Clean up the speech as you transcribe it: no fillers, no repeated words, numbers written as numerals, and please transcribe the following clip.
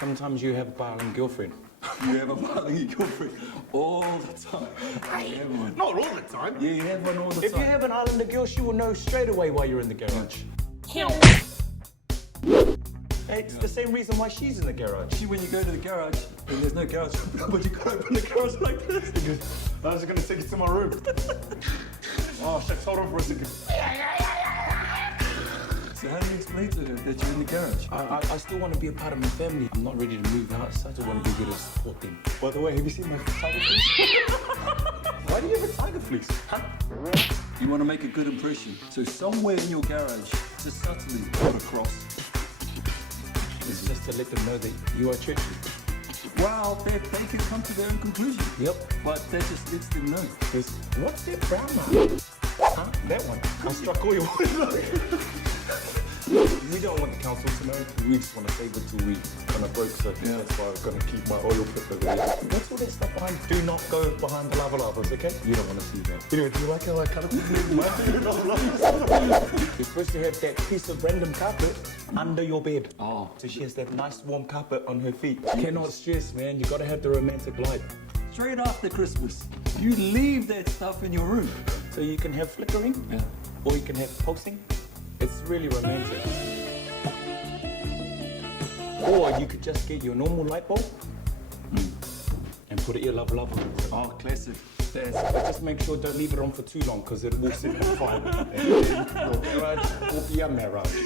Sometimes you have a violent girlfriend. You have a palagi girlfriend all the time. You have one. Not all the time. Yeah, you have one all the If time. you have an Islander girl, she will know straight away why you're in the garage. Hey, it's the same reason why she's in the garage. See, when you go to the garage, and there's no garage, but you gotta open the garage like this. I was gonna take you to my room. Oh, shit, hold on for a second. So how do you explain to her that you're in the garage? I still want to be a part of my family. I'm not ready to move out, so I just want to be here to support them. By the way, have you seen my tiger fleece? Why do you have a tiger fleece? Huh? You want to make a good impression. So somewhere in your garage, just subtly put a cross. It's just to let them know that you are churchy. Well, they can come to their own conclusion. Yep. But that just lets them know. What's that brown mark? Huh? That one. I struck oil. We don't want the council to know. We just want to save it till we kind of broke, so that's why I'm going to keep my oil pit over there. What's all that stuff behind? Do not go behind the lava lavas, okay? You don't want to see that. Anyway, do you like how I cut it? You're supposed to have that piece of random carpet under your bed. Oh. So she has that nice warm carpet on her feet. Cannot stress, man. You got to have the romantic light. Straight after Christmas, you leave that stuff in your room. So you can have flickering, or you can have pulsing. It's really romantic. Or you could just get your normal light bulb and put it your love on it. Oh, classic. But just make sure don't leave it on for too long because it will set on fire. Your garage will be a mirage.